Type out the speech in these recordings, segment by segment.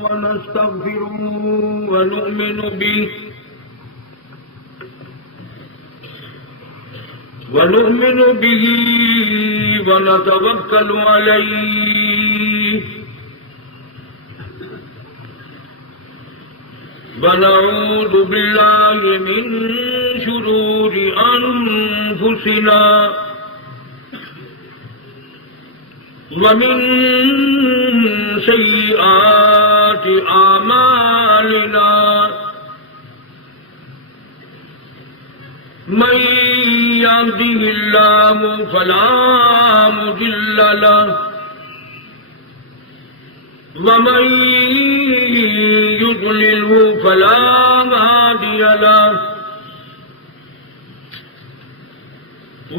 ونستغفره ونؤمن به ونتوكل عليه ونعوذ بالله من شرور أنفسنا ومن سيئات أعمالنا من يهده الله فلا مضل له ومن يضلله فلا هادي له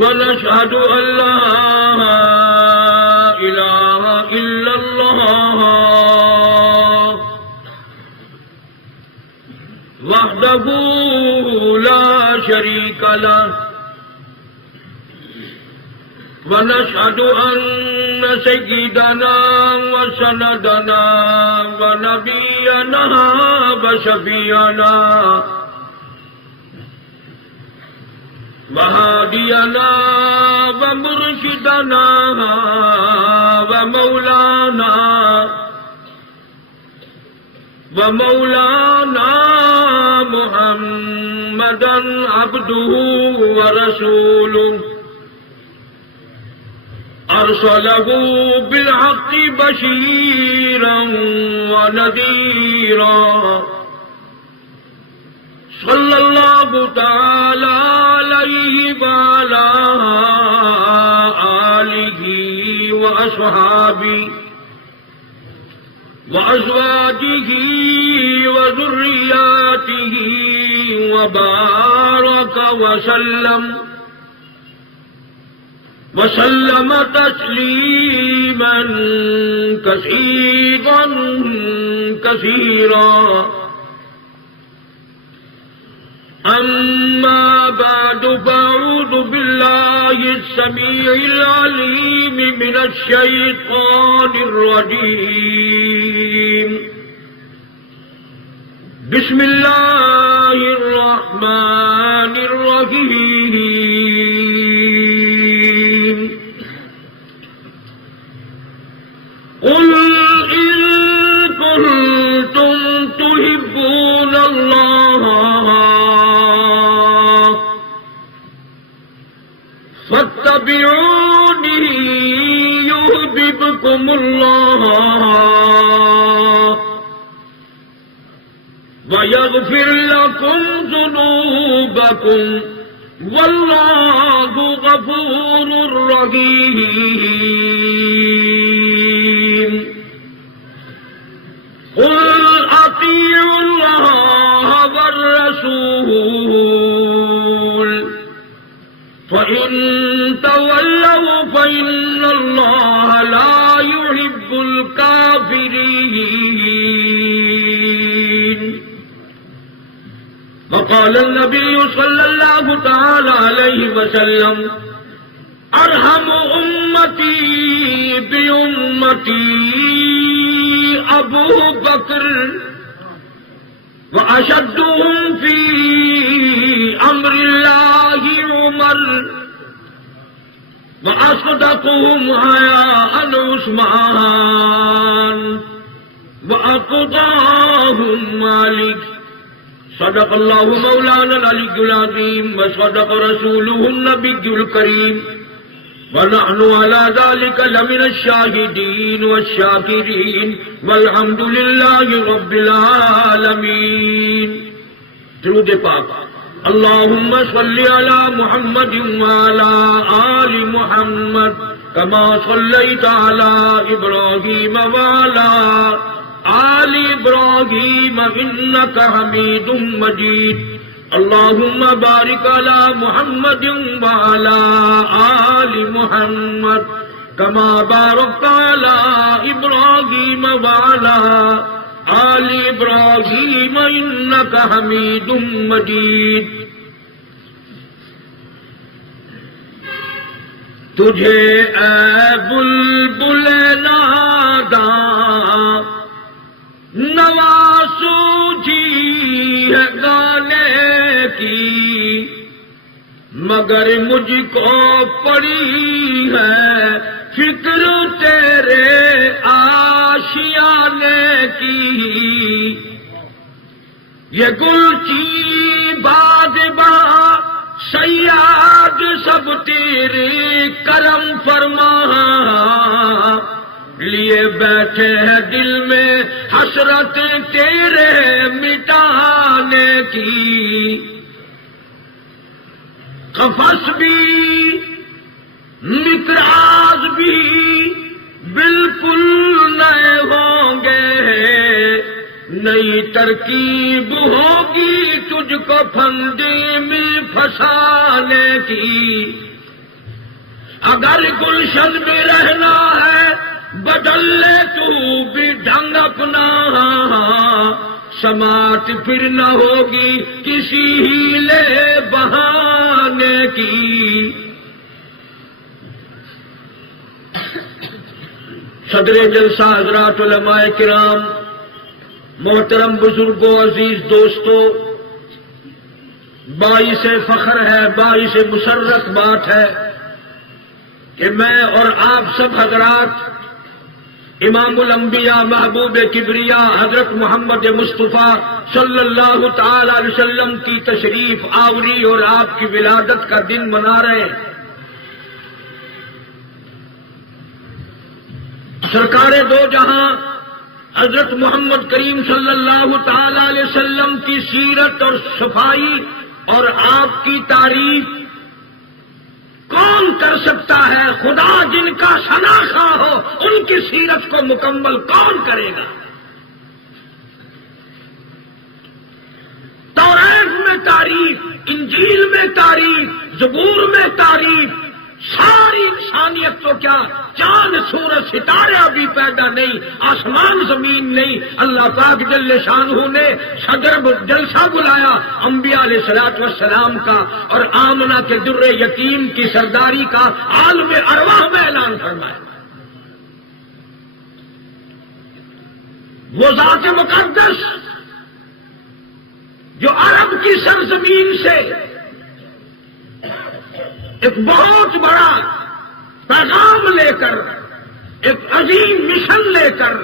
ونشهد أن لا إله إلا الله وحده لا شريك له ونشهد أن سيدنا وسندنا ونبينا وشفيعنا وهادينا ومرشدنا ومولانا محمدا عبده ورسوله أرسله بالحق بشيرا ونذيرا صلى الله تعالى عليه وعلى آله وأصحابه وأزواجه وذرياته وبارك وسلم تسليما كثيرا أما بعد فأعوذ بالله السميع العليم من الشيطان الرجيم بسم الله الرحمن الرحيم قل إن كنتم تحبون الله فاتبعوني يحببكم الله ويغفر لكم ذنوبكم والله غفور رحيم قل أطيعوا الله والرسول فإن تولوا فإن الله لا يحب الكافرين وقال النبي صلى الله تعالى عليه وسلم أرحم أمتي بأمتي أبو بكر وأشدهم في أمر الله عمر وأصدقهم حياء عثمان وأقضاهم مالك صدق الله مولانا العلي العظيم وصدق رسوله النبي الكريم ونحن على ذلك لمن الشاهدين والشاكرين والحمد لله رب العالمين. درود پاک. اللهم صل على محمد وعلى آل محمد كما صليت على إبراهيم وعلى آل إبراهيم إنك حميد مجيد. اللهم بارك على محمد وعلى آل محمد كما باركت على إبراهيم وعلى آل إبراهيم إنك حميد مجيد. تجھے اے بلبل ناداں نواسوجی ہے گانے کی مگر مجھ کو پڑی ہے فکر تیرے آشیانے کی یہ گلچی باد بہا سیاد سب تیرے کرم فرما لیے بیٹھے ہیں دل میں حسرت تیرے مٹانے کی قفس بھی مقراض بھی بالکل نئے ہوں گے نئی ترکیب ہوگی تجھ کو پھندے میں پھنسانے کی اگر گلشن میں رہنا ہے بدل لے تو بھی ڈھنگ اپنا سماعت پھر نہ ہوگی کسی ہیلے بہانے کی صدر جلسہ حضرات علماء کرام محترم بزرگوں عزیز دوستوں باعث فخر ہے باعث مسرت بات ہے کہ میں اور آپ سب حضرات امام الانبیاء محبوب کبریا حضرت محمد مصطفیٰ صلی اللہ تعالی علیہ وسلم کی تشریف آوری اور آپ کی ولادت کا دن منا رہے ہیں۔ سرکار دو جہاں حضرت محمد کریم صلی اللہ تعالی علیہ وسلم کی سیرت اور صفائی اور آپ کی تعریف کون کر سکتا ہے؟ خدا جن کا شناخواہ ہو ان کی سیرت کو مکمل کون کرے گا؟ تورات میں تعریف، انجیل میں تعریف، زبور میں تعریف، ساری انسانیت تو کیا چاند سورج ستارے ابھی پیدا نہیں، آسمان زمین نہیں، اللہ پاک جل شانہ نے صدر جلسہ بلایا انبیاء علیہ الصلوۃ والسلام کا اور آمنہ کے در یتیم کی سرداری کا عالم ارواح میں اعلان فرمایا۔ وہ ذات مقدس جو عرب کی سرزمین سے ایک بہت بڑا پیغام لے کر، ایک عظیم مشن لے کر،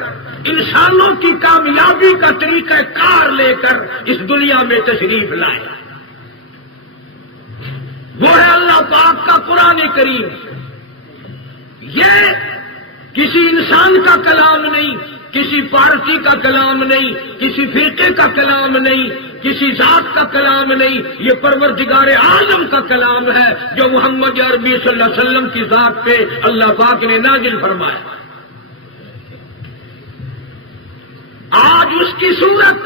انسانوں کی کامیابی کا طریقہ کار لے کر اس دنیا میں تشریف لائے، وہ ہے اللہ پاک کا قرآن کریم۔ یہ کسی انسان کا کلام نہیں، کسی پارٹی کا کلام نہیں، کسی فرقے کا کلام نہیں، کسی ذات کا کلام نہیں، یہ پروردگار عالم کا کلام ہے جو محمد عربی صلی اللہ علیہ وسلم کی ذات پہ اللہ پاک نے نازل فرمایا۔ آج اس کی صورت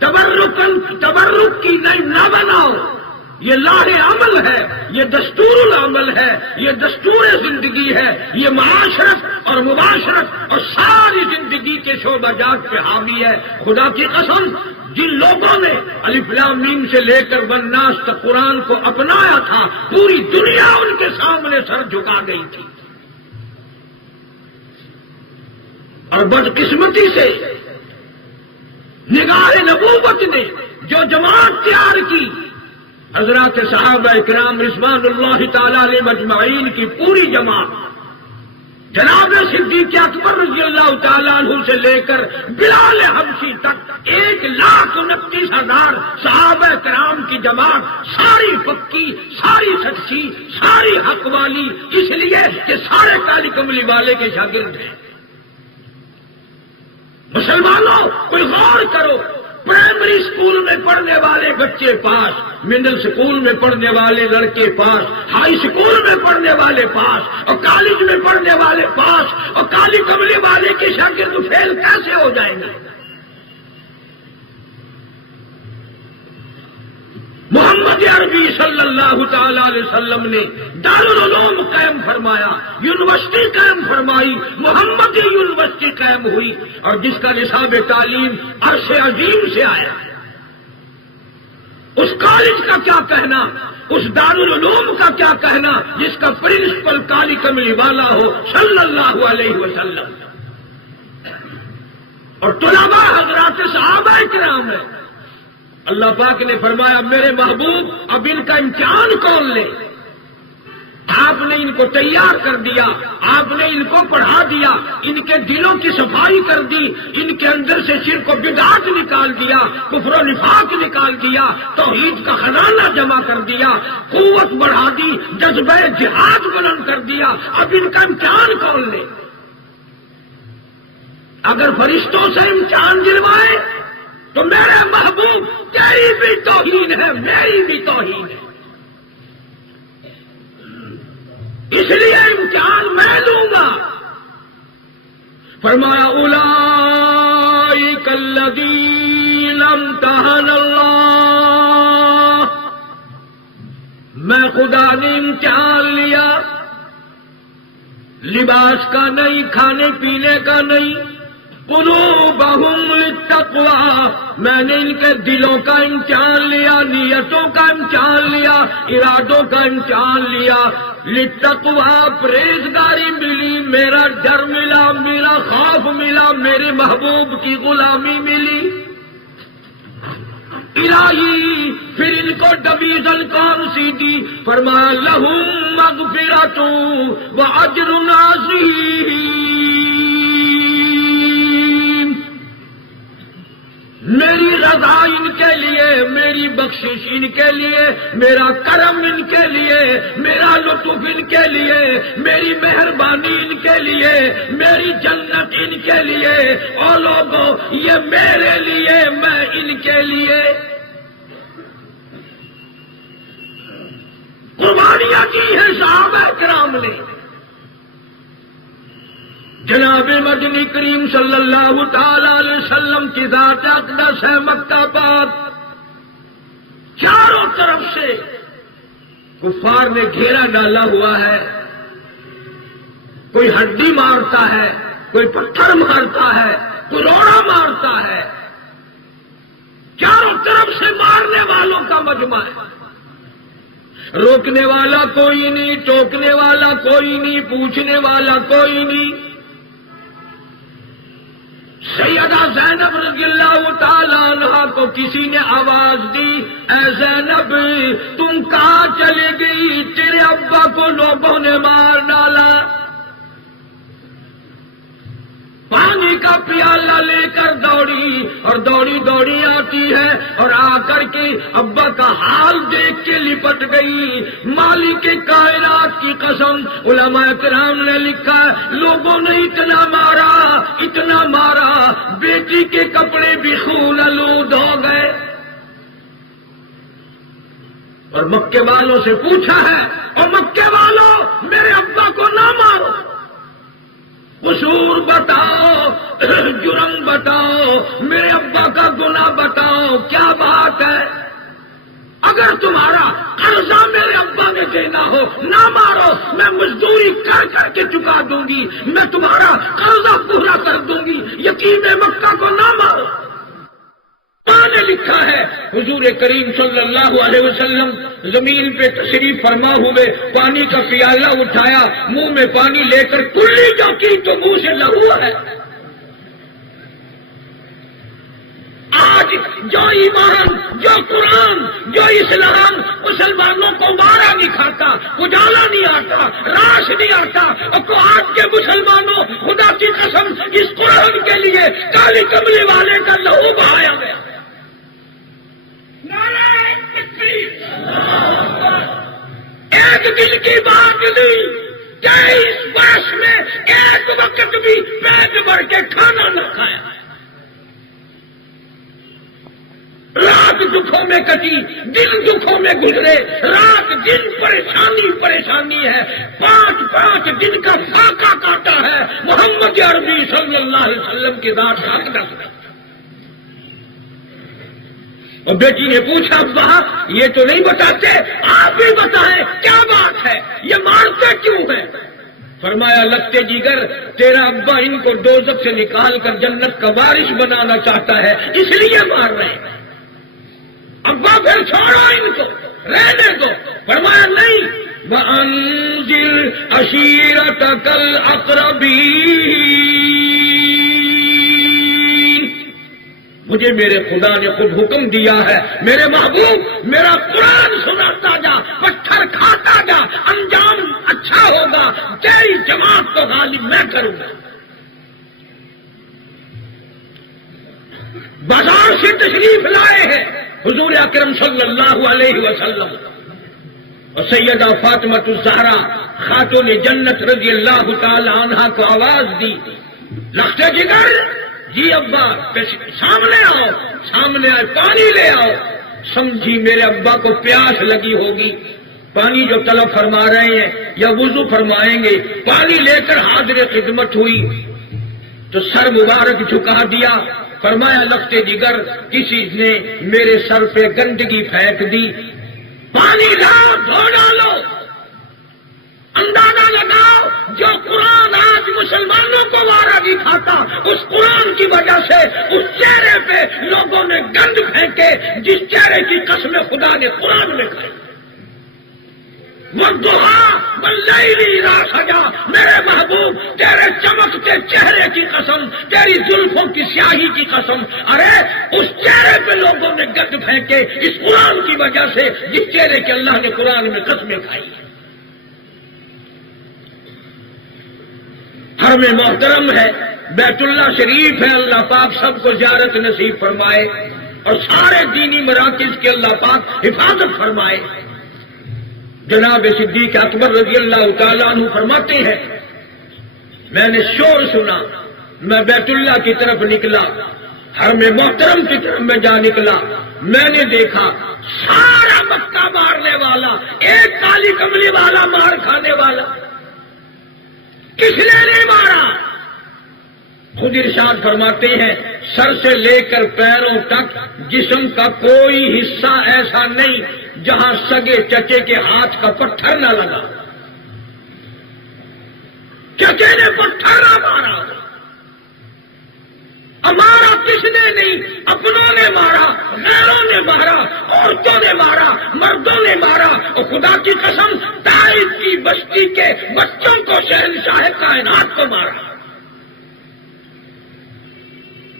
تبرک کی نہ بناؤ، یہ لاہ عمل ہے، یہ دستور العمل ہے، یہ دستور زندگی ہے، یہ معاشرت اور مباشرت اور ساری زندگی کے شعبہ جات پہ حاوی ہے۔ خدا کی قسم جن لوگوں نے الف لام میم سے لے کر والناس تک قرآن کو اپنایا تھا، پوری دنیا ان کے سامنے سر جھکا گئی تھی، اور بدقسمتی سے نگاہ نبوت نے جو جماعت تیار کی، حضرات صحابہ کرام رضوان اللہ تعالی علیہ مجمعین کی پوری جماعت، جناب صدیق اکبر رضی اللہ تعالیٰ عنہ سے لے کر بلال حبشی تک 1,29,000 صحابہ کرام کی جماعت، ساری پکی، ساری سچی، ساری حق والی، اس لیے کہ سارے کالی کملی والے کے شاگرد ہیں۔ مسلمانوں کوئی غور کرو، پرائمری اسکول میں پڑھنے والے بچے پاس، مڈل اسکول میں پڑھنے والے لڑکے پاس، ہائی اسکول میں پڑھنے والے پاس، اور کالج میں پڑھنے والے پاس، اور کالی کملی والے کے شاگرد فیل کیسے ہو جائیں گے؟ محمد عربی صلی اللہ تعالی علیہ وسلم نے دارالعلوم قائم فرمایا، یونیورسٹی قائم فرمائی، محمد یونیورسٹی قائم ہوئی، اور جس کا نصاب تعلیم عرش عظیم سے آیا۔ اس کالج کا کیا کہنا، اس دارالعلوم کا کیا کہنا جس کا پرنسپل کالی کملی والا ہو صلی اللہ علیہ وسلم۔ اور طلباء حضرات صحابہ کرام ہیں. اللہ پاک نے فرمایا میرے محبوب اب ان کا امتحان کون لے؟ آپ نے ان کو تیار کر دیا، آپ نے ان کو پڑھا دیا، ان کے دلوں کی صفائی کر دی، ان کے اندر سے شرک و بدعت نکال دیا، کفر و نفاق نکال دیا، توحید کا خزانہ جمع کر دیا، قوت بڑھا دی، جذبہ جہاد بلند کر دیا. اب ان کا امتحان کون لے؟ اگر فرشتوں سے امتحان دلوائے تو میرے محبوب تیری بھی توہین ہے، میری بھی توہین ہے. اس لیے امتحان میں لوں گا. فرمایا اولئک الذین امتحن اللہ، میں خدا نے امتحان لیا، لباس کا نہیں، کھانے پینے کا نہیں. قلوبہم للتقوی، میں نے ان کے دلوں کا امتحان لیا، نیتوں کا امتحان لیا، ارادوں کا امتحان لیا. للتقوی، پرہیزگاری ملی، میرا ڈر ملا، میرا خوف ملا، میرے محبوب کی غلامی ملی. الہی پھر ان کو ڈویژن کون سی دی؟ فرمایا لہم مغفرۃ واجر عظیم، میری رضا ان کے لیے، میری بخشش ان کے لیے، میرا کرم ان کے لیے، میرا لطف ان کے لیے، میری مہربانی ان کے لیے، میری جنت ان کے لیے. اور لوگوں یہ میرے لیے، میں ان کے لیے. قربانیاں کی ہیں صحابہ کرام نے. جناب مدنی کریم صلی اللہ تعالی علیہ وسلم کی ذات اقدس ہے مکہ پاک، چاروں طرف سے کفار نے گھیرا ڈالا ہوا ہے. کوئی ہڈی مارتا ہے، کوئی پتھر مارتا ہے، کوئی روڑا مارتا ہے. چاروں طرف سے مارنے والوں کا مجمع ہے. روکنے والا کوئی نہیں، ٹوکنے والا کوئی نہیں، پوچھنے والا کوئی نہیں. سیدہ زینب رضی اللہ تعالی عنہا کو کسی نے آواز دی، اے زینب تم کہاں چلی گئی؟ تیرے ابا کو لوگوں نے مار ڈالا. پانی کا پیالہ لے کر دوڑی اور دوڑی دوڑی آتی ہے اور آ کر کے ابا کا حال دیکھ کے لپٹ گئی. مالک کائنات کی قسم، علماء کرام نے لکھا لوگوں نے اتنا مارا، اتنا مارا، بیٹی کے کپڑے بھی خون آلود ہو گئے. اور مکے والوں سے پوچھا ہے، اور مکے والوں میرے ابا کو نہ مارو، قصور بتاؤ، جرم بتاؤ، میرے ابا کا گناہ بتاؤ، کیا بات ہے؟ اگر تمہارا قرضہ میرے ابا نے دینا ہو نہ مارو، میں مزدوری کر کر کے چکا دوں گی، میں تمہارا قرضہ پورا کر دوں گی، یتیم مکہ کو نہ مارو. نے لکھا ہے حضور کریم صلی اللہ علیہ وسلم زمین پہ تشریف فرما ہوئے، پانی کا پیالہ اٹھایا، منہ میں پانی لے کر کلی جو کی تو منہ سے لہو ہے. آج جو ایمان، جو قرآن، جو اسلام مسلمانوں کو مارا نہیں کھاتا، اجالا نہیں آتا، راش نہیں آتا، اور کو آج کے مسلمانوں خدا کی قسم اس قرآن کے لیے کالی کملی والے کا لہو بہایا گیا. ایک دن کی بات نہیں، 23 برس میں ایک وقت بھی پیٹ بھر کے کھانا نہ کھایا. رات دکھوں میں کٹی، دن دکھوں میں گزرے، رات دن پریشانی پریشانی ہے، 5 دن کا فاقہ کاٹا ہے محمد عربی صلی اللہ علیہ وسلم کی ذات اقدس میں. اور بیٹی نے پوچھا ابا یہ تو نہیں بتاتے، آپ بھی بتائیں کیا بات ہے، یہ مارتے کیوں ہیں؟ فرمایا لگتے جگر تیرا ابا ان کو دوزخ سے نکال کر جنت کا وارث بنانا چاہتا ہے، اس لیے مار رہے ہیں. ابا پھر چھوڑو ان کو، رہنے دو. فرمایا نہیں، وَأَنذِرْ عَشِيرَتَكَ الْأَقْرَبِينَ، مجھے میرے خدا نے خود حکم دیا ہے، میرے محبوب میرا قرآن سناتا جا، پتھر کھاتا جا، انجام اچھا ہوگا، تیری جماعت کو غالب میں کروں گا۔ بازار سے تشریف لائے ہیں حضور اکرم صلی اللہ علیہ وسلم، اور سیدہ فاطمہ الزہرا خاتون جنت رضی اللہ تعالی عنہا کو آواز دی، لخت جگر جی ابا سامنے آؤ، سامنے آئے، پانی لے آؤ۔ سمجھی میرے ابا کو پیاس لگی ہوگی، پانی جو طلب فرما رہے ہیں یا وضو فرمائیں گے، پانی لے کر حاضر خدمت ہوئی تو سر مبارک جھکا دیا، فرمایا لخت جگر کسی نے میرے سر پہ گندگی پھینک دی، پانی لاؤ دھو ڈالو۔ اندازہ لگاؤ جو قرآن آج مسلمانوں کو وارا دکھاتا، اس قرآن کی وجہ سے اس چہرے پہ لوگوں نے گند پھینکے جس چہرے کی قسم خدا نے قرآن میں کھائی۔ وَالضُّحَىٰ وَاللَّيْلِ إِذَا سَجَىٰ، میرے محبوب تیرے چمکتے چہرے کی قسم، تیری زلفوں کی سیاہی کی قسم، ارے اس چہرے پہ لوگوں نے گند پھینکے اس قرآن کی وجہ سے جس چہرے کے اللہ نے قرآن میں قسمیں کھائی۔ حرم محترم ہے، بیت اللہ شریف ہے، اللہ پاک سب کو زیارت نصیب فرمائے اور سارے دینی مراکز کے اللہ پاک حفاظت فرمائے۔ جناب صدیق اکبر رضی اللہ تعالیٰ عنہ فرماتے ہیں میں نے شور سنا، میں بیت اللہ کی طرف نکلا، حرم محترم کی طرف میں جا نکلا، میں نے دیکھا سارا مکہ مارنے والا، ایک کالی کملی والا مار کھانے والا، کس نے نہیں مارا؟ خود ارشاد فرماتے ہیں سر سے لے کر پیروں تک جسم کا کوئی حصہ ایسا نہیں جہاں سگے چچے کے ہاتھ کا پتھر نہ لگا، چچے نے پتھر نہ مارا، ہمارا کس نے نہیں، اپنوں نے مارا، غیروں نے مارا، عورتوں نے مارا، مردوں نے مارا، اور خدا کی قسم طائف کی بستی کے بچوں کو شہنشاہ کائنات کو مارا۔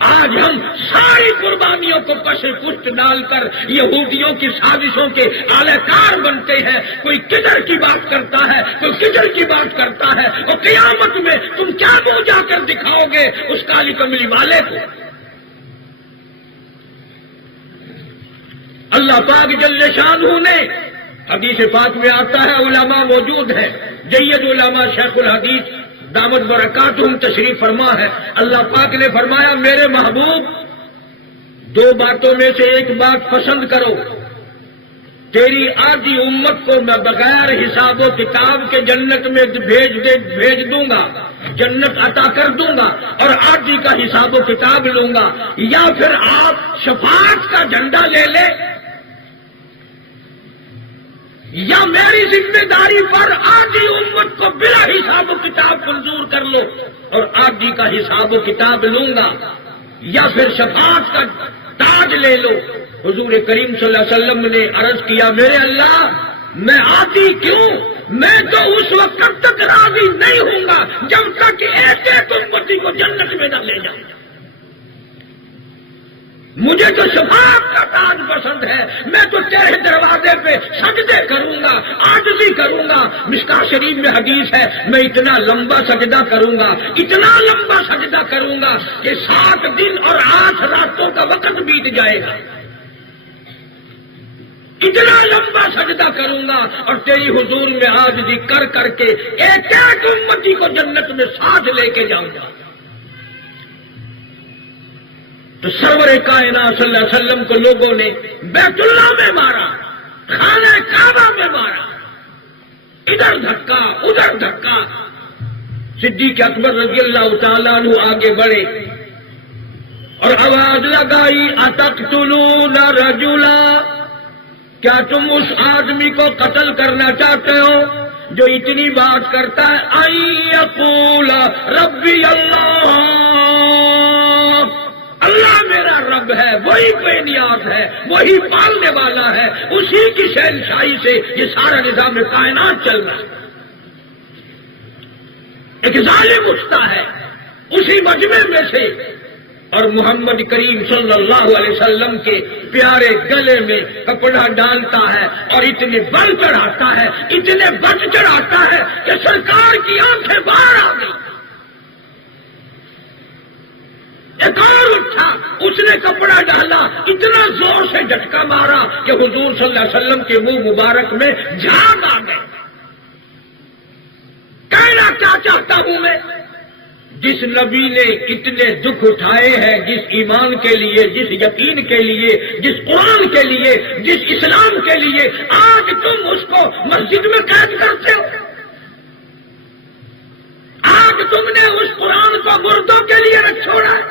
آج ہم ساری قربانیوں کو پشے پشت ڈال کر یہودیوں کی سازشوں کے اعلی کار بنتے ہیں، کوئی کدھر کی بات کرتا ہے، کوئی کدھر کی بات کرتا ہے، اور قیامت میں تم کیا منہ جا کر دکھاؤ گے اس کالی کملی والے کو؟ اللہ پاک جل شانہ نے حدیث پاک میں آتا ہے، علماء موجود ہیں، جید علماء شیخ الحدیث دامت برکاتہم تشریف فرما ہے، اللہ پاک نے فرمایا میرے محبوب دو باتوں میں سے ایک بات پسند کرو، تیری آدھی امت کو میں بغیر حساب و کتاب کے جنت میں بھیج دوں گا، جنت عطا کر دوں گا، اور آدھی کا حساب و کتاب لوں گا، یا پھر آپ شفاعت کا جھنڈا لے لیں یا میری ذمہ داری پر آدھی امت کو بلا حساب و کتاب منظور کر لو اور آدھی کا حساب و کتاب لوں گا، یا پھر شفاعت کا تاج لے لو۔ حضور کریم صلی اللہ علیہ وسلم نے عرض کیا میرے اللہ میں آدھی کیوں، میں تو اس وقت تک راضی نہیں ہوں گا جب تک ایک ایک امتی کو جنت میں نہ لے جاؤں، مجھے تو شفاعت کا تاج پسند ہے، میں تو تیرے دروازے پہ سجدے کروں گا، عاجزی کروں گا۔ مشکاہ شریف میں حدیث ہے میں اتنا لمبا سجدہ کروں گا، اتنا لمبا سجدہ کروں گا کہ 7 دن اور 8 راتوں کا وقت بیت جائے گا، اتنا لمبا سجدہ کروں گا، اور تیری حضور میں عاجزی کر کر کے ایک ایک امتی کو جنت میں ساتھ لے کے جاؤں گا۔ تو سرور کائنات صلی اللہ علیہ وسلم کو لوگوں نے بیت اللہ میں مارا، خانہ کعبہ میں مارا، ادھر دھکا ادھر دھکا۔ صدیق اکبر رضی اللہ تعالیٰ عنہ آگے بڑھے اور آواز لگائی اتقتلون رجلا، کیا تم اس آدمی کو قتل کرنا چاہتے ہو جو اتنی بات کرتا ہے ان یقول ربی اللہ، اللہ میرا رب ہے، وہی بے نیاز ہے، وہی پالنے والا ہے، اسی کی شہنشاہی سے یہ سارا نظام کائنات چل رہا ہے۔ ایک ظالم اٹھتا ہے اسی مجمع میں سے اور محمد کریم صلی اللہ علیہ وسلم کے پیارے گلے میں کپڑا ڈالتا ہے اور اتنے بل چڑھاتا ہے، اتنے بل چڑھاتا ہے کہ سرکار کی آنکھیں باہر آ گئی۔ ایک اور اٹھا، اس نے کپڑا ڈالا، اتنا زور سے جھٹکا مارا کہ حضور صلی اللہ علیہ وسلم کے منہ مبارک میں جھاگ آ گئے۔ کہنا کیا چاہتا ہوں میں، جس نبی نے اتنے دکھ اٹھائے ہیں، جس ایمان کے لیے، جس یقین کے لیے، جس قرآن کے لیے، جس اسلام کے لیے، آج تم اس کو مسجد میں قید کرتے ہو۔ آج تم نے اس قرآن کو مردوں کے لیے رکھ چھوڑا ہے،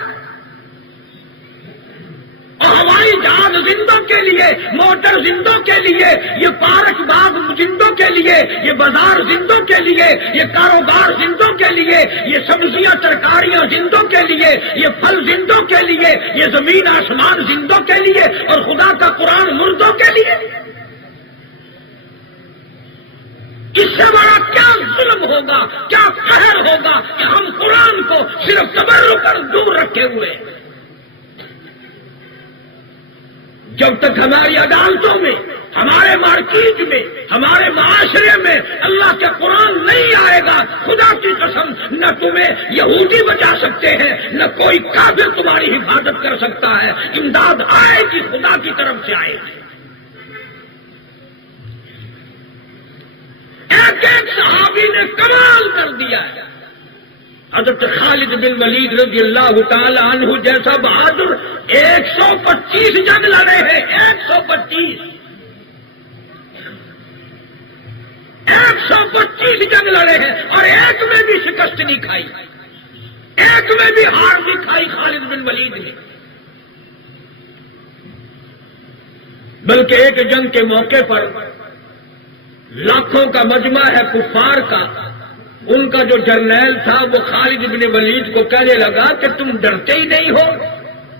اور ہوائی جہاز زندوں کے لیے، موٹر زندوں کے لیے، یہ پارک باغ زندوں کے لیے، یہ بازار زندوں کے لیے، یہ کاروبار زندوں کے لیے، یہ سبزیاں ترکاریاں زندوں کے لیے، یہ پھل زندوں کے لیے، یہ زمین آسمان زندوں کے لیے، اور خدا کا قرآن مردوں کے لیے۔ اس سے بڑا کیا ظلم ہوگا، کیا قہر ہوگا کہ ہم قرآن کو صرف تبرک پر دور رکھے ہوئے۔ جب تک ہماری عدالتوں میں، ہمارے مارکیٹ میں، ہمارے معاشرے میں اللہ کے قرآن نہیں آئے گا، خدا کی قسم نہ تمہیں یہودی بچا سکتے ہیں، نہ کوئی کافر تمہاری حفاظت کر سکتا ہے۔ امداد آئے گی، خدا کی طرف سے آئے گی۔ ایک ایک صحابی نے کمال کر دیا ہے۔ حضرت خالد بن ولید رضی اللہ تعالی عنہ جیسا بہادر 125 جنگ لڑے ہیں، 125 جنگ لڑے ہیں، اور ایک میں بھی شکست نہیں کھائی، ایک میں بھی ہار نہیں کھائی خالد بن ولید نے۔ بلکہ ایک جنگ کے موقع پر لاکھوں کا مجمع ہے کفار کا، ان کا جو جرنیل تھا وہ خالد بن ولید کو کہنے لگا کہ تم ڈرتے ہی نہیں ہو،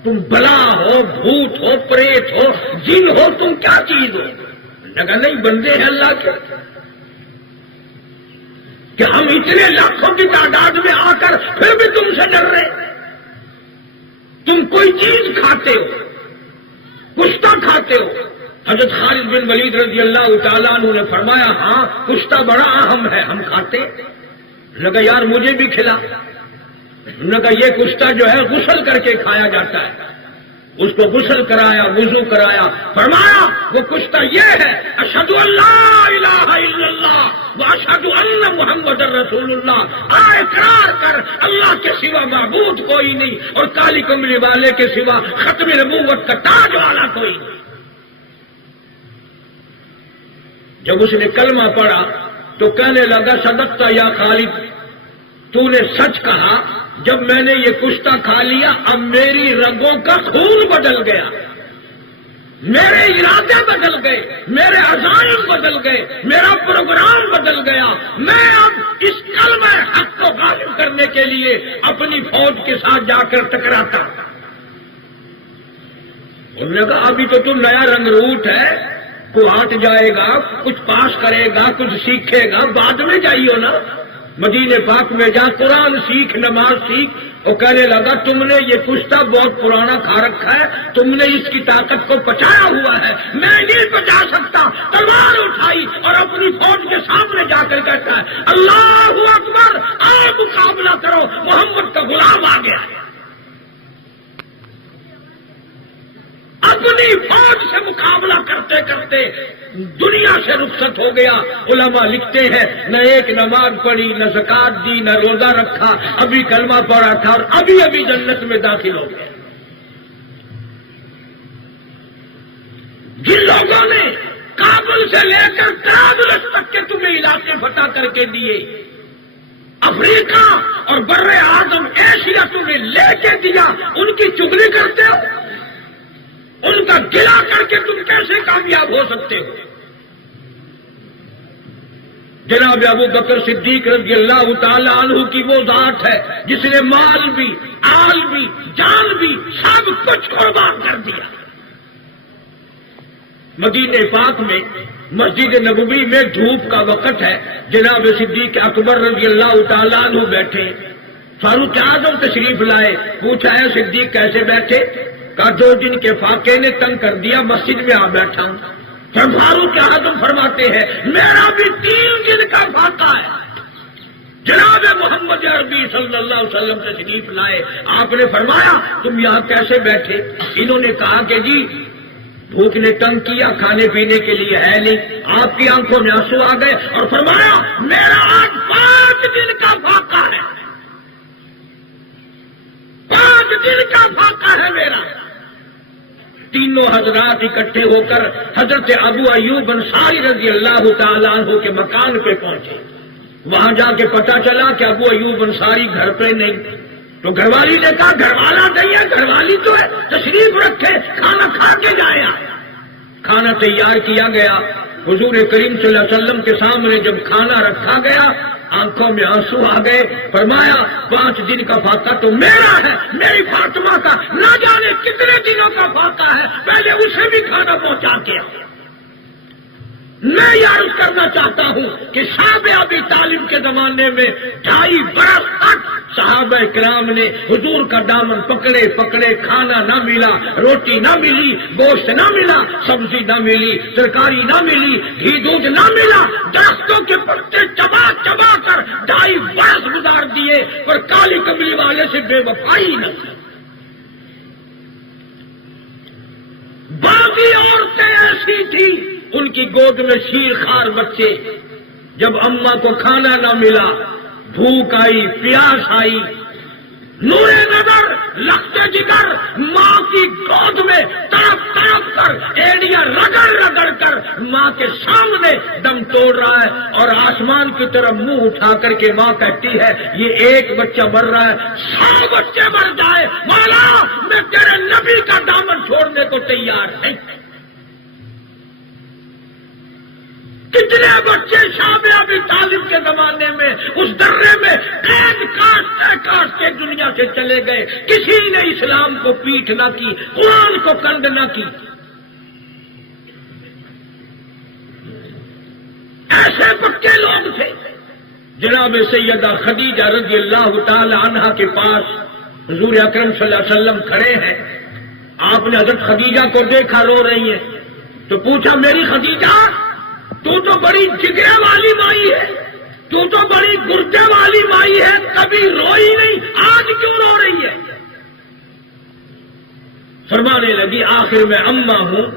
تم بلا ہو، بھوت ہو، پریت ہو، جن ہو، تم کیا چیز ہو؟ لگا نہیں، بندے ہیں اللہ کے، کہ ہم اتنے لاکھوں کی تعداد میں آ کر پھر بھی تم سے ڈر رہے۔ تم کوئی چیز کھاتے ہو، کشتہ کھاتے ہو۔ حضرت خالد بن ولید رضی اللہ تعالیٰ عنہ نے فرمایا ہاں کشتہ بڑا اہم ہے، ہم کھاتے۔ لگا یار مجھے بھی کھلا۔ لگا یہ کشتہ جو ہے غسل کر کے کھایا جاتا ہے۔ اس کو غسل کرایا، وضو کرایا، فرمایا وہ کشتہ یہ ہے اشہد ان لا الہ الا اللہ واشہد ان محمد رسول اللہ، اقرار کر اللہ کے سوا معبود کوئی نہیں اور کالی کملی والے کے سوا ختم نبوت کا تاج والا کوئی نہیں۔ جب اس نے کلمہ پڑھا تو کہنے لگا صدقت یا خالد، تو نے سچ کہا، جب میں نے یہ کشتہ کھا لیا اب میری رگوں کا خون بدل گیا، میرے ارادے بدل گئے، میرے عزائم بدل گئے، میرا پروگرام بدل گیا۔ میں اب اس کلمہ حق کو غالب کرنے کے لیے اپنی فوج کے ساتھ جا کر ٹکراتا۔ انہوں نے کہا ابھی تو تم نیا رنگ روٹ ہے، کو ہاتھ جائے گا، کچھ پاس کرے گا، کچھ سیکھے گا، بعد میں جائیو نا، مدینے پاک میں جا قرآن سیکھ، نماز سیکھ۔ وہ کہنے لگا تم نے یہ کشتہ بہت پرانا کھا رکھا ہے، تم نے اس کی طاقت کو پچایا ہوا ہے، میں نہیں پچا سکتا۔ تلوار اٹھائی اور اپنی فوج کے سامنے جا کر کہتا ہے اللہ اکبر، آؤ مقابلہ کرو، محمد کا غلام آ گیا ہے۔ اپنی فوج سے مقابلہ کرتے کرتے دنیا سے رخصت ہو گیا۔ علماء لکھتے ہیں نہ ایک نماز پڑھی، نہ زکات دی، نہ روزہ رکھا، ابھی کلمہ پڑھا تھا اور ابھی جنت میں داخل ہو گیا۔ جن لوگوں نے کابل سے لے کر طرابلس تک کے تمہیں علاقے فتح کر کے دیے، افریقہ اور بر اعظم ایشیا تمہیں لے کے دیا، ان کی چغلی کرتے ہو؟ ان کا گلا کر کے تم کیسے کامیاب ہو سکتے ہو؟ جناب ابو بکر صدیق رضی اللہ تعالی عنہ کی وہ ذات ہے جس نے مال بھی، آل بھی، جان بھی، سب کچھ قربان کر دیا۔ مدینے پاک میں مسجد نبوی میں دھوپ کا وقت ہے، جناب صدیق اکبر رضی اللہ تعالی عنہ بیٹھے، فاروق اعظم تشریف لائے، پوچھا ہے صدیق کیسے بیٹھے؟ کہا 2 دن کے فاقے نے تنگ کر دیا، مسجد میں آ بیٹھا ہوں۔ پھر فاروق اعظم فرماتے ہیں میرا بھی 3 دن کا فاقہ ہے۔ جناب محمد عربی صلی اللہ علیہ وسلم تشریف لائے، آپ نے فرمایا تم یہاں کیسے بیٹھے؟ انہوں نے کہا کہ جی بھوک نے تنگ کیا، کھانے پینے کے لیے ہے نہیں۔ آپ کی آنکھوں میں آنسو آ گئے اور فرمایا میرا آج 5 دن کا فاقہ ہے، 5 دن کا فاقہ ہے میرا۔ تینوں حضرات اکٹھے ہو کر حضرت ابو ایوب انصاری رضی اللہ تعالیٰ عنہ کے مکان پہ پہنچے۔ وہاں جا کے پتا چلا کہ ابو ایوب انصاری گھر پہ نہیں، تو گھر والی نے کہا گھر والا نہیں ہے، گھر والی تو ہے، تشریف رکھے، کھانا کھا کے جائے۔ کھانا تیار کیا گیا، حضور کریم صلی اللہ علیہ وسلم کے سامنے جب کھانا رکھا گیا آنکھوں میں آنسو آ گئے، فرمایا 5 دن کا فاقہ تو میرا ہے، میری فاطمہ کا نہ جانے کتنے دنوں کا فاقہ ہے، پہلے اسے بھی کھانا پہنچا کے آؤ۔ میں یہ عرض کرنا چاہتا ہوں کہ صحابہ ابی طالب کے زمانے میں 2.5 برس تک صحابہ کرام نے حضور کا دامن پکڑے پکڑے، کھانا نہ ملا، روٹی نہ ملی، گوشت نہ ملا، سبزی نہ ملی، ترکاری نہ ملی، گھی دودھ نہ ملا، درختوں کے پتے چبا چبا کر 2.5 برس گزار دیے، پر کالی کملی والے سے بے وفائی نہ کی۔ باقی عورتیں ایسی تھی، ان کی گود میں شیر خوار بچے، جب اماں کو کھانا نہ ملا، بھوک آئی، پیاس آئی، نور نظر لخت جگر ماں کی گود میں تڑپ تڑپ کر ایڑیاں رگڑ رگڑ کر ماں کے سامنے دم توڑ رہا ہے، اور آسمان کی طرف منہ اٹھا کر کے ماں کہتی ہے یہ ایک بچہ مر رہا ہے، 100 بچے مر جائے مولا میں تیرے نبی کا دامن چھوڑنے کو تیار نہیں۔ کتنے بچے صحابہ ابی طالب کے زمانے میں اس درے میں قید کاٹتے کاٹتے دنیا سے چلے گئے، کسی نے اسلام کو پیٹھ نہ کی، قرآن کو کنڈ نہ کی۔ ایسے پکے لوگ تھے۔ جناب سیدہ خدیجہ رضی اللہ تعالی عنہا کے پاس حضور اکرم صلی اللہ علیہ وسلم کھڑے ہیں، آپ نے حضرت خدیجہ کو دیکھا رو رہی ہیں، تو پوچھا میری خدیجہ تو بڑی جگرے والی مائی ہے، تو بڑی گردے والی مائی ہے، کبھی روئی نہیں، آج کیوں رو رہی ہے؟ فرمانے لگی آخر میں اماں ہوں،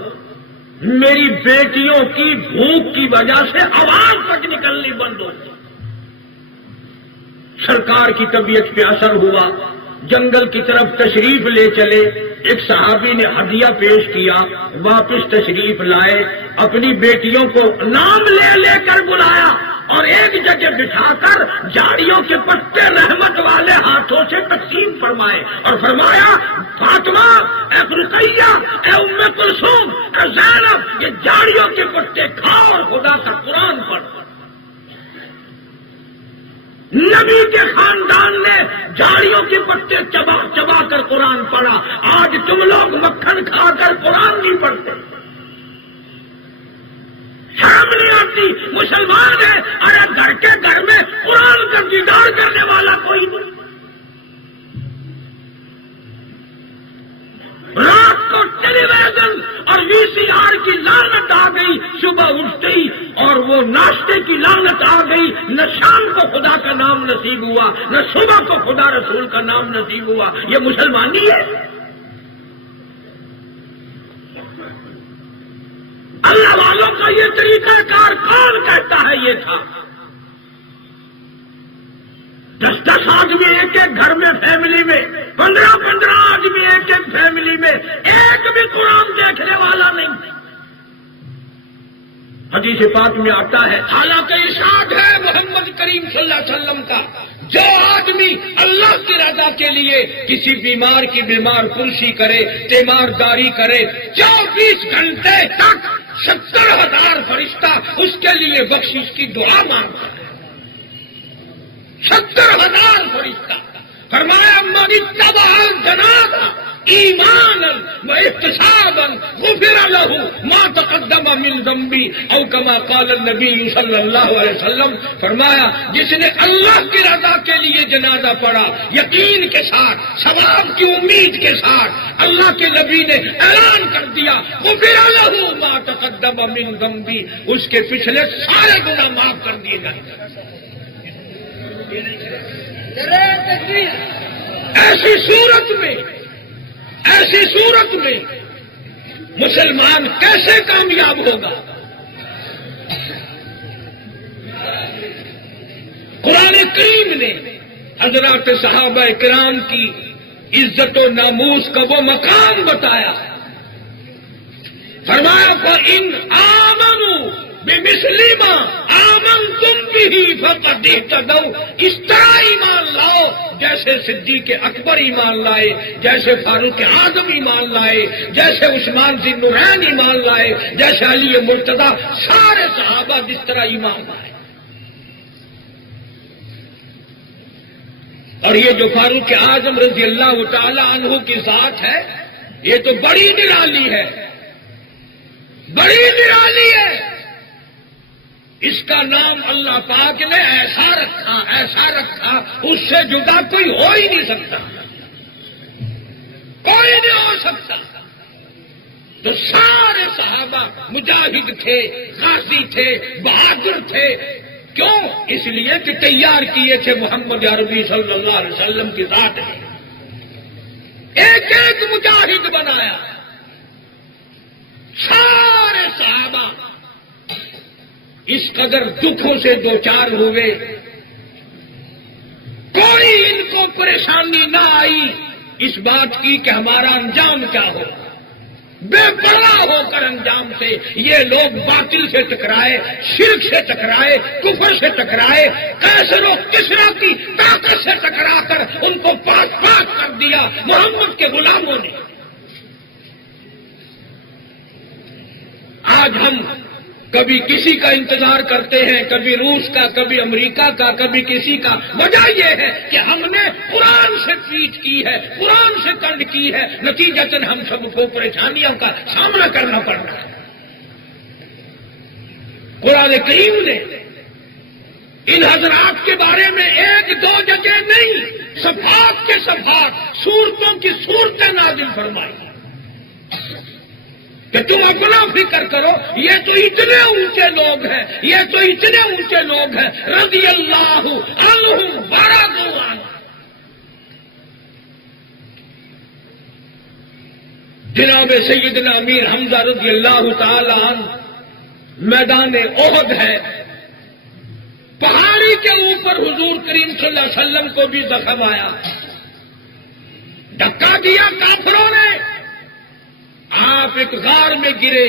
میری بیٹیوں کی بھوک کی وجہ سے آواز تک نکلنی بند ہو گئی۔ سرکار کی طبیعت پہ اثر ہوا، جنگل کی طرف تشریف لے چلے، ایک صحابی نے ہدیہ پیش کیا، واپس تشریف لائے، اپنی بیٹیوں کو نام لے لے کر بلایا اور ایک جگہ بٹھا کر جھاڑیوں کے پتے رحمت والے ہاتھوں سے تقسیم فرمائے اور فرمایا فاطمہ، اے رقیہ، اے ام کلثوم، اے زینب، یہ جھاڑیوں کے پتے کھاؤ اور خدا کا قرآن پڑھ۔ نبی کے خاندان نے جھاڑیوں کے پتے چبا چبا کر قرآن پڑھا، آج تم لوگ مکھن کھا کر قرآن نہیں پڑھتے، شرم نہیں آتی، مسلمان ہے، ارے گھر کے گھر میں قرآن کا دیدار کرنے والا کوئی نہیں۔ رات کو ٹیلی ویژن اور VCR کی لعنت آ گئی، صبح اٹھتے ہی اور وہ ناشتے کی لعنت آ گئی، نہ شام کو خدا کا نام نصیب ہوا، نہ صبح کو خدا رسول کا نام نصیب ہوا۔ یہ مسلمانی ہے؟ اللہ والوں کا یہ طریقہ کار کون کہتا ہے یہ تھا؟ 10 آدمی ایک ایک گھر میں، فیملی میں 15 آدمی ایک ایک فیملی میں، ایک بھی قرآن دیکھنے والا نہیں۔ حدیث پاک میں آتا ہے، حالانکہ ارشاد ہے محمد کریم صلی اللہ علیہ وسلم کا، جو آدمی اللہ کی رضا کے لیے کسی بیمار کی بیمار پرسی کرے، تیمارداری کرے، 24 گھنٹے تک 70,000 فرشتہ اس کے لیے بخشش کی دعا مانگتا ہے۔ 70,000 فرشتہ۔ فرمایا من اتبع الجنازہ ایمانا واحتسابا غفر له ما تقدم من ذنبی او کما قال النبی صلی اللہ علیہ وسلم. فرمایا جس نے اللہ کی رضا کے لیے جنازہ پڑھا یقین کے ساتھ ثواب کی امید کے ساتھ اللہ کے نبی نے اعلان کر دیا غفر له ما تقدم من ذنبی، اس کے پچھلے سارے گناہ معاف کر دیے جائیں. ایسی صورت میں مسلمان کیسے کامیاب ہوگا؟ قرآن کریم نے حضرات صحابہ کرام کی عزت و ناموس کا وہ مقام بتایا. فرمایا فَإِنْ آمَنُوا بِمِثْلِ مَا آمَنْتُمْ بِهِ فَقَدِ اهْتَدَوْا. اس طرح ایمان لاؤ جیسے صدیق اکبر ایمان لائے، جیسے فاروق اعظم ایمان لائے، جیسے عثمان ذی النورین ایمان لائے، جیسے علی مرتضی، سارے صحابہ جس طرح ایمان لائے. اور یہ جو فاروق اعظم رضی اللہ تعالی عنہ کی ذات ہے یہ تو بڑی نرالی ہے، بڑی نرالی ہے. اس کا نام اللہ پاک نے ایسا رکھا اس سے جدا کوئی ہو ہی نہیں سکتا، کوئی نہیں ہو سکتا. تو سارے صحابہ مجاہد تھے، غازی تھے، بہادر تھے. کیوں؟ اس لیے کہ تیار کیے تھے محمد عربی صلی اللہ علیہ وسلم کی ذات نے. ایک ایک مجاہد بنایا. سارے صحابہ اس قدر دکھوں سے دوچار ہوئے، کوئی ان کو پریشانی نہ آئی اس بات کی کہ ہمارا انجام کیا ہو. بے پرواہ ہو کر انجام سے یہ لوگ باطل سے ٹکرائے، شرک سے ٹکرائے، کفر سے ٹکرائے، قیصر و کسریٰ کی طاقت سے ٹکرا کر ان کو پاک کر دیا محمد کے غلاموں نے. آج ہم کبھی کسی کا انتظار کرتے ہیں، کبھی روس کا، کبھی امریکہ کا، کبھی کسی کا. وجہ یہ ہے کہ ہم نے قرآن سے پیٹ کی ہے، قرآن سے کنڈ کی ہے، نتیجتاً ہم سب کو پریشانیوں کا سامنا کرنا پڑ رہا ہے. قرآن کریم نے ان حضرات کے بارے میں ایک دو جگہ نہیں، صفحات کے صفحات، صورتوں کی صورتیں نازل فرمائی کہ تم اپنا فکر کرو. یہ تو اتنے اونچے لوگ ہیں، یہ تو اتنے اونچے لوگ ہیں، رضی اللہ عنہم ورضوا عنہ. جناب سیدنا امیر حمزہ رضی اللہ تعالی عنہ میدان احد ہے، پہاڑی کے اوپر حضور کریم صلی اللہ علیہ وسلم کو بھی زخم آیا، دھکا دیا کافروں نے. آپ ایک غار میں گرے،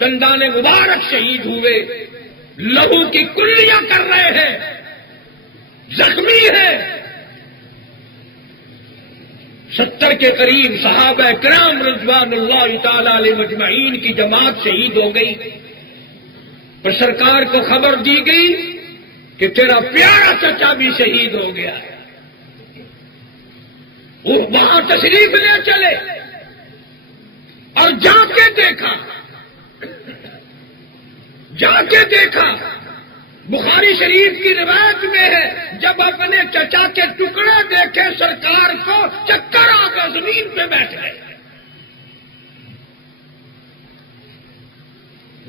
دندان مبارک شہید ہوئے، لہو کی کلیاں کر رہے ہیں، زخمی ہیں. 70 کے قریب صحابہ کرام رضوان اللہ تعالی علیہ مجمعین کی جماعت شہید ہو گئی. پر سرکار کو خبر دی گئی کہ تیرا پیارا چچا بھی شہید ہو گیا ہے. وہ وہاں تشریف لے چلے اور جا کے دیکھا بخاری شریف کی روایت میں ہے جب اپنے چچا کے ٹکڑے دیکھے سرکار کو چکر آ کر زمین پہ بیٹھ گئے.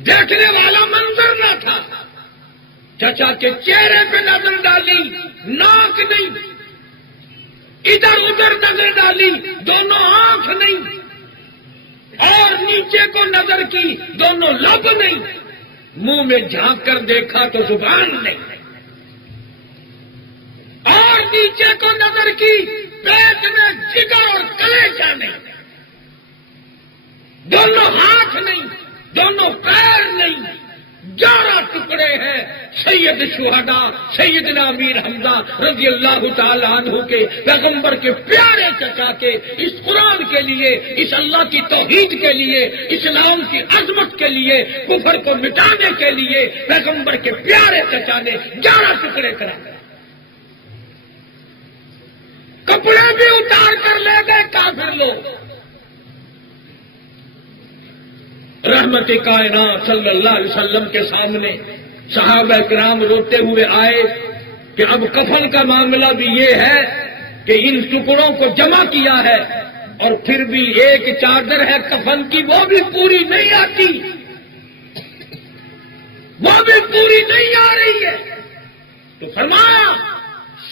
دیکھنے والا منظر نہ تھا. چچا کے چہرے پہ نظر ڈالی، ناک نہیں، ادھر ادھر نظر ڈالی، دونوں آنکھ نہیں، اور نیچے کو نظر کی، دونوں لب نہیں. منہ میں جھانک کر دیکھا تو زبان نہیں، اور نیچے کو نظر کی، پیٹ میں جگر اور کلیجہ نہیں، دونوں ہاتھ نہیں، دونوں پیر نہیں، 11 ٹکڑے ہیں. سید شہداء سیدنا امیر حمزہ رضی اللہ تعالی عنہ کے پیغمبر کے پیارے چچا کے اس قرآن کے لیے، اس اللہ کی توحید کے لیے، اسلام کی عظمت کے لیے، کفر کو مٹانے کے لیے پیغمبر کے پیارے چچا نے 11 ٹکڑے کرا. کپڑے بھی اتار کر لے گئے کافر لوگ. رحمت کائنات صلی اللہ علیہ وسلم کے سامنے صحابہ کرام روتے ہوئے آئے کہ اب کفن کا معاملہ بھی یہ ہے کہ ان ٹکڑوں کو جمع کیا ہے اور پھر بھی ایک چادر ہے کفن کی وہ بھی پوری نہیں آتی، وہ بھی پوری نہیں آ رہی ہے. تو فرمایا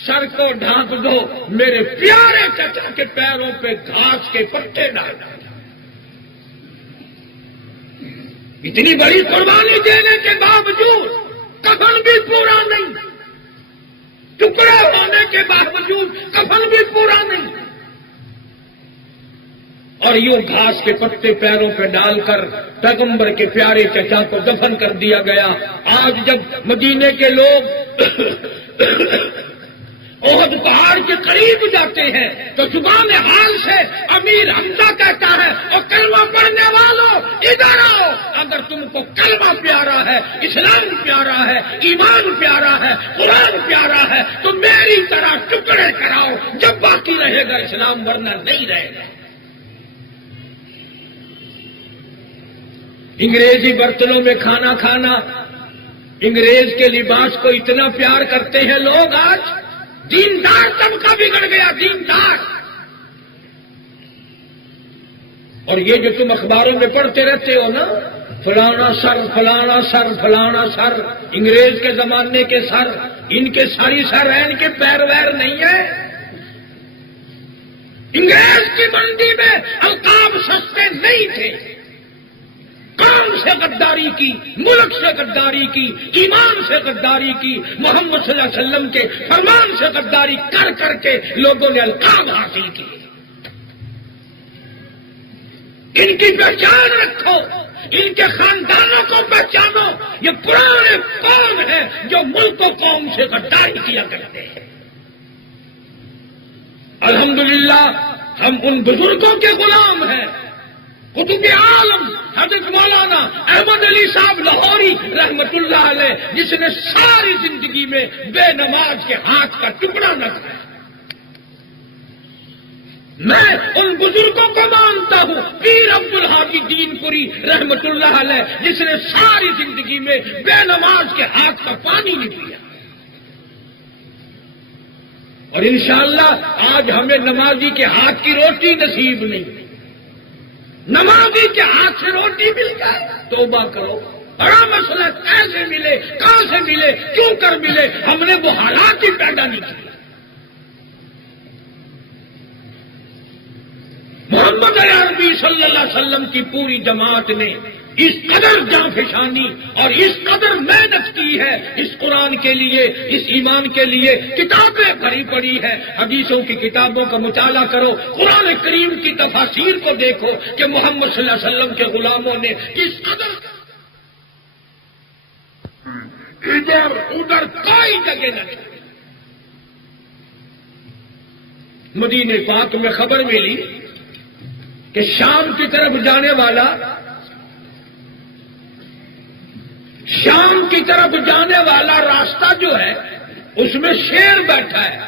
سر کو ڈھانپ دو، میرے پیارے چچا کے پیروں پہ گھاس کے پتے ڈال دو. اتنی بڑی قربانی دینے کے باوجود کفن بھی پورا نہیں، ٹکڑا ہونے کے باوجود کفن بھی پورا نہیں، اور یوں گھاس کے پتے پیروں پہ ڈال کر پیغمبر کے پیارے چچا کو دفن کر دیا گیا. آج جب مدینے کے لوگ احد پہاڑ کے قریب جاتے ہیں تو زبان حال سے امیر حمزہ کہتا ہے اور کلمہ پڑھنے والوں ادھر آؤ، اگر تم کو کلمہ پیارا ہے، اسلام پیارا ہے، ایمان پیارا ہے، قرآن پیارا ہے تو میری طرح ٹکڑے کراؤ، جب باقی رہے گا اسلام، ورنہ نہیں رہے گا. انگریزی برتنوں میں کھانا کھانا، انگریز کے لباس کو اتنا پیار کرتے ہیں لوگ. آج دیندار طبقہ بگڑ گیا، دیندار. اور یہ جو تم اخباروں میں پڑھتے رہتے ہو نا، فلانا سر فلانا سر فلانا سر، انگریز کے زمانے کے سر، ان کے ساری سر ہیں، ان کے پیر ویر نہیں ہے. انگریز کی منڈی میں القاب سستے نہیں تھے. قوم سے غداری کی، ملک سے غداری کی، ایمان سے غداری کی، محمد صلی اللہ علیہ وسلم کے فرمان سے غداری کر کر کے لوگوں نے القاب حاصل کی. ان کی پہچان رکھو، ان کے خاندانوں کو پہچانو. یہ پرانے قوم ہیں جو ملک و قوم سے غداری کیا کرتے ہیں. الحمدللہ ہم ان بزرگوں کے غلام ہیں. قطب عالم حضرت مولانا احمد علی صاحب لاہوری رحمت اللہ علیہ، جس نے ساری زندگی میں بے نماز کے ہاتھ کا ٹکڑا نہ کھایا. میں ان بزرگوں کو مانتا ہوں. پیر عبد الحادی دین پوری رحمت اللہ علیہ، جس نے ساری زندگی میں بے نماز کے ہاتھ کا پانی نہیں پیا. اور انشاءاللہ آج ہمیں نمازی کے ہاتھ کی روٹی نصیب نہیں. نمازی کے ہاتھ سے روٹی مل جائے توبہ کرو. بڑا مسئلہ کیسے ملے، کہاں سے ملے، کیوں کر ملے، ہم نے وہ حالات ہی پیدا نہیں کیے. محمد عربی صلی اللہ علیہ وسلم کی پوری جماعت نے اس قدر جانفشانی اور اس قدر محنت کی ہے اس قرآن کے لیے، اس ایمان کے لیے. کتابیں بھری پڑی ہے، حدیثوں کی کتابوں کا مطالعہ کرو، قرآن کریم کی تفاسیر کو دیکھو کہ محمد صلی اللہ علیہ وسلم کے غلاموں نے کس قدر ادھر ادھر کوئی جگہ نہ چھوڑی. مدینہ پاک میں خبر ملی کہ شام کی طرف جانے والا، شام کی طرف جانے والا راستہ جو ہے اس میں شیر بیٹھا ہے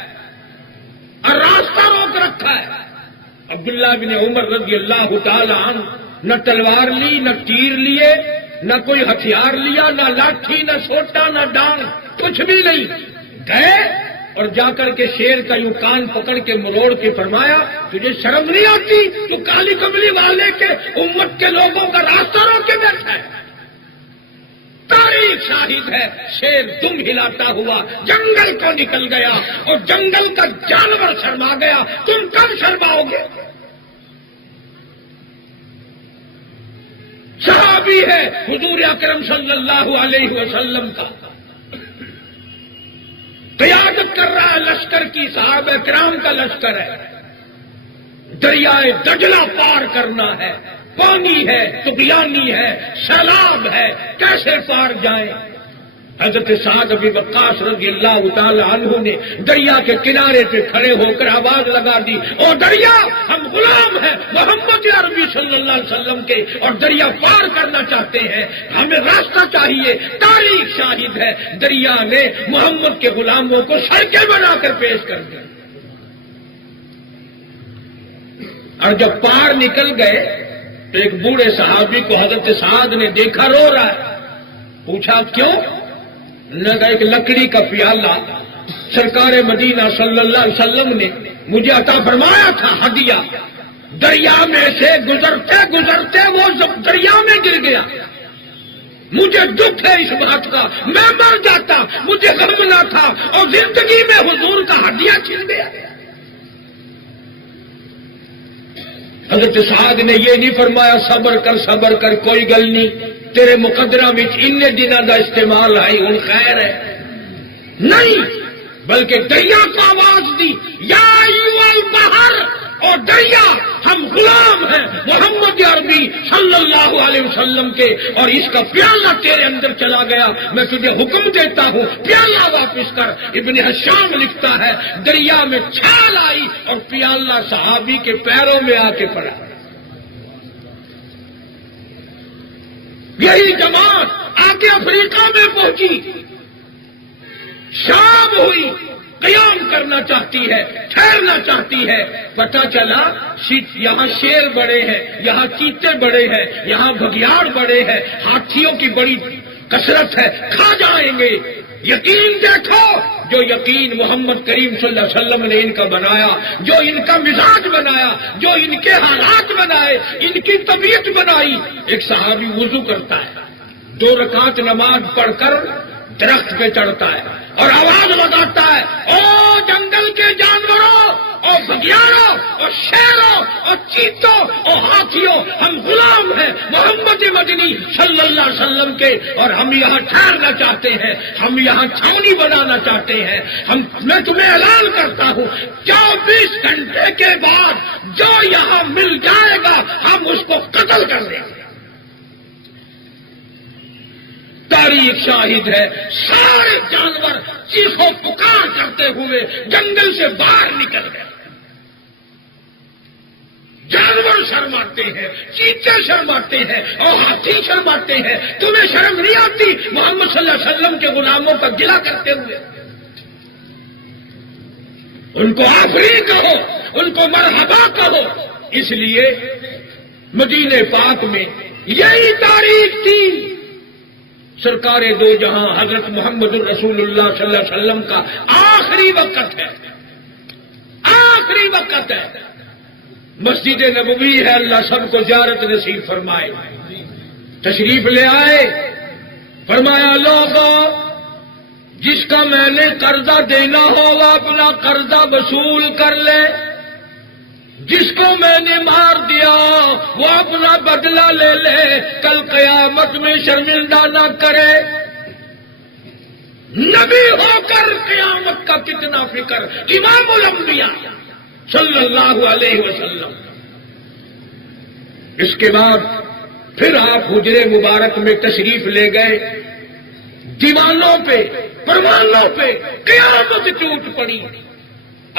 اور راستہ روک رکھا ہے. عبداللہ بن عمر رضی اللہ تعالی عنہ نہ تلوار لی، نہ تیر لیے، نہ کوئی ہتھیار لیا، نہ لاٹھی، نہ سوٹا، نہ ڈانگ، کچھ بھی نہیں. گئے اور جا کر کے شیر کا یوں کان پکڑ کے مروڑ کے فرمایا، تجھے شرم نہیں آتی؟ تو کالی کملی والے کے امت کے لوگوں کا راستہ روک کے بیٹھا ہے. تاریخ شاہد ہے، شیر دم ہلاتا ہوا جنگل کو نکل گیا اور جنگل کا جانور شرما گیا. تم کب شرماؤ گے؟ صحابی ہے حضور اکرم صلی اللہ علیہ وسلم کا، قیادت کر رہا ہے لشکر کی، صحابہ کرام کا لشکر ہے. دریائے دجلہ پار کرنا ہے، پانی ہے، طغیانی ہے، سیلاب ہے، کیسے پار جائیں؟ حضرت سعد بن وقاص رضی اللہ تعالی عنہ نے دریا کے کنارے پہ کھڑے ہو کر آواز لگا دی، او دریا، ہم غلام ہیں محمد عربی صلی اللہ علیہ وسلم کے اور دریا پار کرنا چاہتے ہیں، ہمیں راستہ چاہیے. تاریخ شاہد ہے دریا نے محمد کے غلاموں کو سڑکیں بنا کر پیش کر دی. اور جب پار نکل گئے تو ایک بوڑھے صحابی کو حضرت سعد نے دیکھا رو رہا ہے. پوچھا کیوں؟ نے کہا ایک لکڑی کا پیالہ سرکار مدینہ صلی اللہ علیہ وسلم نے مجھے عطا فرمایا تھا ہدیہ، دریا میں سے گزرتے گزرتے وہ دریا میں گر گیا. مجھے دکھ ہے اس بات کا، میں مر جاتا مجھے غم نہ تھا، اور زندگی میں حضور کا ہدیہ چھن گیا. حضرت سعد نے یہ نہیں فرمایا صبر کر کوئی گل نہیں، تیرے مقدرہ میں ان دنوں کا استعمال ہے ان خیر ہے. نہیں، بلکہ دریا کو آواز دی، یا ایھا البحر، اور دریا ہم غلام ہیں محمد عربی صلی اللہ علیہ وسلم کے، اور اس کا پیالہ تیرے اندر چلا گیا، میں تجھے حکم دیتا ہوں پیالہ واپس کر. ابن حشام لکھتا ہے دریا میں چھال آئی اور پیالہ صحابی کے پیروں میں آ کے پڑا. یہی جماعت آگے افریقہ میں پہنچی، شام ہوئی، قیام کرنا چاہتی ہے، ٹھہرنا چاہتی ہے. پتہ چلا یہاں شیر بڑے ہیں، یہاں چیتے بڑے ہیں، یہاں بھگیاڑ بڑے ہیں، ہاتھیوں کی بڑی کثرت ہے، کھا جائیں گے. یقین دیکھو، جو یقین محمد کریم صلی اللہ علیہ وسلم نے ان کا بنایا، جو ان کا مزاج بنایا، جو ان کے حالات بنائے، ان کی طبیعت بنائی. ایک صحابی وضو کرتا ہے، 2 رکعت نماز پڑھ کر درخت پہ چڑھتا ہے اور آواز لگاتا ہے، او جنگل کے جانوروں، اور بگیاروں، اور شیروں، اور چیتوں، اور ہاتھیوں، ہم غلام ہیں محمد مدنی صلی اللہ علیہ وسلم کے، اور ہم یہاں ٹھہرنا چاہتے ہیں، ہم یہاں چھاؤنی بنانا چاہتے ہیں. میں تمہیں اعلان کرتا ہوں 24 گھنٹے کے بعد جو یہاں مل جائے گا ہم اس کو قتل کر دیں گے. تاریخ شاہد ہے، سارے جانور چیخو پکار کرتے ہوئے جنگل سے باہر نکل گئے. جانور شرماتے ہیں، چیتے شرماتے ہیں، اور ہاتھی شرماتے ہیں. تمہیں شرم نہیں آتی محمد صلی اللہ علیہ وسلم کے غلاموں کا گلہ کرتے ہوئے؟ ان کو آفرین کہو، ان کو مرحبا کہو. اس لیے مدینہ پاک میں یہی تاریخ تھی. سرکار دو جہاں حضرت محمد رسول اللہ صلی اللہ علیہ وسلم کا آخری وقت ہے، آخری وقت ہے. مسجد نبوی ہے، اللہ سب کو زیارت نصیب فرمائے. تشریف لے آئے، فرمایا لوگوں جس کا میں نے قرضہ دینا ہو وہ اپنا قرضہ وصول کر لے، جس کو میں نے مار دیا وہ اپنا بدلہ لے لے، کل قیامت میں شرمندہ نہ کرے. نبی ہو کر قیامت کا کتنا فکر، امام الانبیاء صلی اللہ علیہ وسلم. اس کے بعد پھر آپ حجرے مبارک میں تشریف لے گئے. دیوانوں پہ، پروانوں پہ قیامت ٹوٹ پڑی.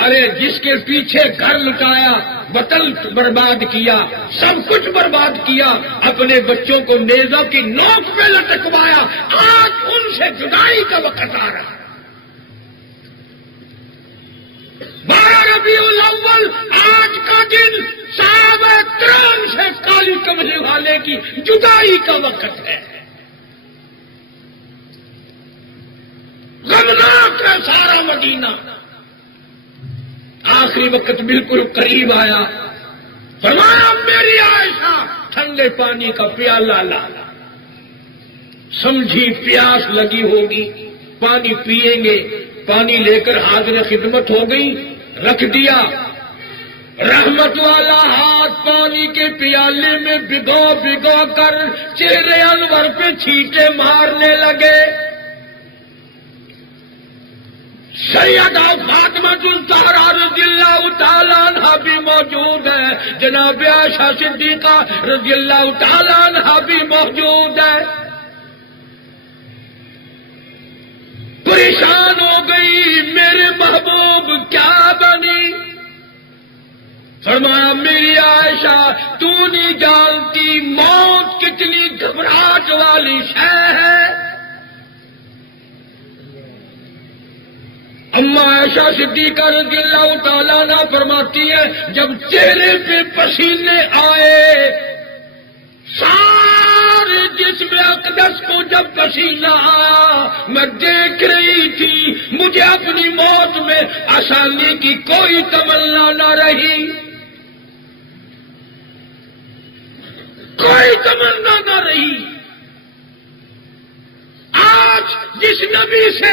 ارے جس کے پیچھے گھر لٹایا، وطن برباد کیا، سب کچھ برباد کیا، اپنے بچوں کو نیزوں کی نوک پہ لٹکوایا، آج ان سے جدائی کا وقت آ رہا. 12 ربیع الاول آج کا دن صحابہ کرام سے کالی کملی والے کی جدائی کا وقت ہے. غمناک ہے سارا مدینہ. آخری وقت بالکل قریب آیا. فرمایا میری عائشہ ٹھنڈے پانی کا پیالہ لا. سمجھی پیاس لگی ہوگی، پانی پیئیں گے. پانی لے کر حاضر خدمت ہو گئی، رکھ دیا. رحمت والا ہاتھ پانی کے پیالے میں بھگو بھگو کر چہرے انور پہ چھینٹے مارنے لگے. سیدہ فاطمہ الزہرا رضی اللہ تعالیٰ عنہا بھی موجود ہے، جناب عائشہ صدیقہ رضی اللہ تعالیٰ عنہا بھی موجود ہے. پریشان ہو گئی، میرے محبوب کیا بنی؟ فرمایا میری عائشہ تو نہیں جانتی موت کتنی گھبراہٹ والی شے ہے. اما عائشہ صدیقہ رضی اللہ تعالیٰ عنہ فرماتی ہے جب چہرے پہ پسینے آئے، سارے جسم اقدس کو جب پسینہ آیا، میں دیکھ رہی تھی مجھے اپنی موت میں آسانی کی کوئی تمنا نہ رہی، کوئی تمنا نہ رہی۔ آج جس نبی سے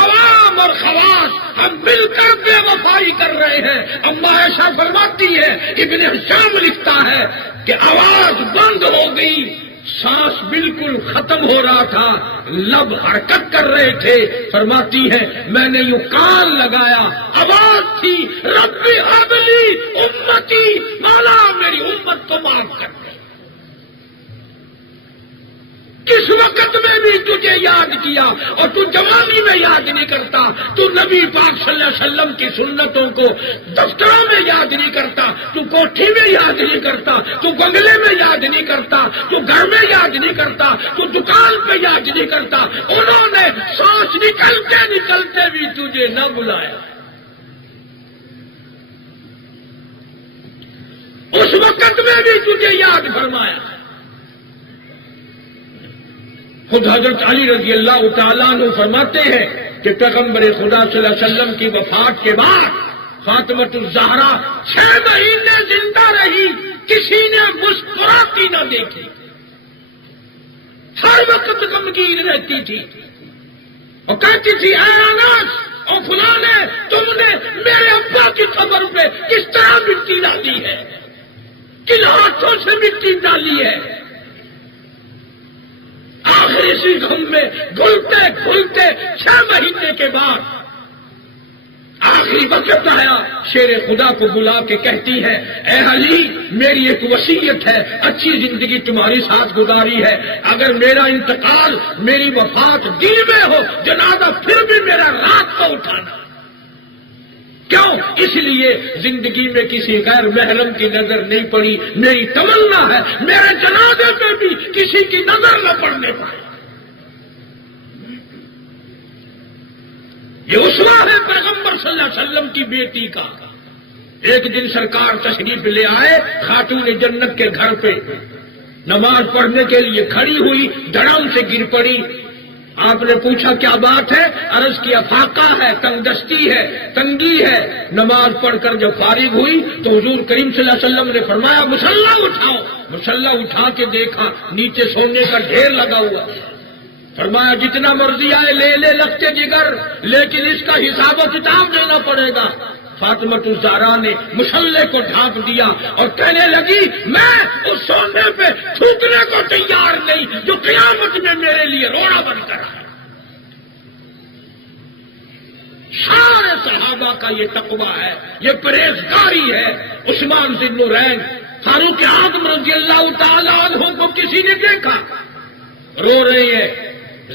عوام اور خواص ہم مل کر بے وفائی کر رہے ہیں، اما عائشہ فرماتی ہے، ابن ہشام لکھتا ہے کہ آواز بند ہو گئی، سانس بالکل ختم ہو رہا تھا، لب حرکت کر رہے تھے۔ فرماتی ہے میں نے یوں کان لگایا، آواز تھی ربی ہب لی امتی، مولا میری امت کو معاف کر دے۔ کس وقت میں بھی تجھے یاد کیا، اور تو جوانی میں یاد نہیں کرتا، تو نبی پاک صلی اللہ علیہ وسلم کی سنتوں کو دفتروں میں یاد نہیں کرتا، تو کوٹھی میں یاد نہیں کرتا، تو بنگلے میں یاد نہیں کرتا، تو گھر میں یاد نہیں کرتا، تو دکان پہ یاد نہیں کرتا۔ انہوں نے سانس نکلتے نکلتے بھی تجھے نہ بلایا، اس وقت میں بھی تجھے یاد فرمایا۔ خود حضرت علی رضی اللہ تعالیٰ عنہ فرماتے ہیں کہ پیغمبر خدا صلی اللہ علیہ وسلم کی وفات کے بعد فاطمۃ الزہرا 6 مہینے زندہ رہی، کسی نے مسکراتی نہ دیکھی، ہر وقت غمگین رہتی تھی اور کہتی تھی اے انس اور فلاں نے تم نے میرے ابا کی قبر پہ کس طرح مٹی ڈالی ہے، کن ہاتھوں سے مٹی ڈالی ہے۔ آخر اسی غم میں گھلتے گھلتے 6 مہینے کے بعد آخری وقت آیا، شیر خدا کو بلا کے کہتی ہے اے علی میری ایک وصیت ہے، اچھی زندگی تمہاری ساتھ گزاری ہے، اگر میرا انتقال میری وفات دن میں ہو جنازہ پھر بھی میرا رات کو اٹھانا۔ کیوں؟ اس لیے زندگی میں کسی غیر محرم کی نظر نہیں پڑی، میری تمنا ہے میرے جنازے پہ بھی کسی کی نظر نہ پڑنے پائے۔ یہ اسوہ ہے پیغمبر صلی اللہ علیہ وسلم کی بیٹی کا۔ ایک دن سرکار تشریف لے آئے خاتون جنت کے گھر پہ، نماز پڑھنے کے لیے کھڑی ہوئی، دھڑام سے گر پڑی۔ آپ نے پوچھا کیا بات ہے؟ عرض کیا فاقہ ہے، تنگ دستی ہے، تنگی ہے۔ نماز پڑھ کر جب فارغ ہوئی تو حضور کریم صلی اللہ علیہ وسلم نے فرمایا مصلی اٹھاؤ۔ مصلی اٹھا کے دیکھا نیچے سونے کا ڈھیر لگا ہوا، فرمایا جتنا مرضی آئے لے لے لگتے جگر، لیکن اس کا حساب و کتاب دینا پڑے گا۔ فاطمۃ الزہرا نے مصلی کو ڈھانپ دیا اور کہنے لگی میں اس سونے پہ تھوکنے کو تیار نہیں جو قیامت میں میرے لیے روڑا بن کر ہے۔ سارے صحابہ کا یہ تقویٰ ہے، یہ پرہیزگاری ہے۔ عثمان ذی النورین فاروق اعظم رضی اللہ تعالی عنہ کو کسی نے دیکھا رو رہے ہیں،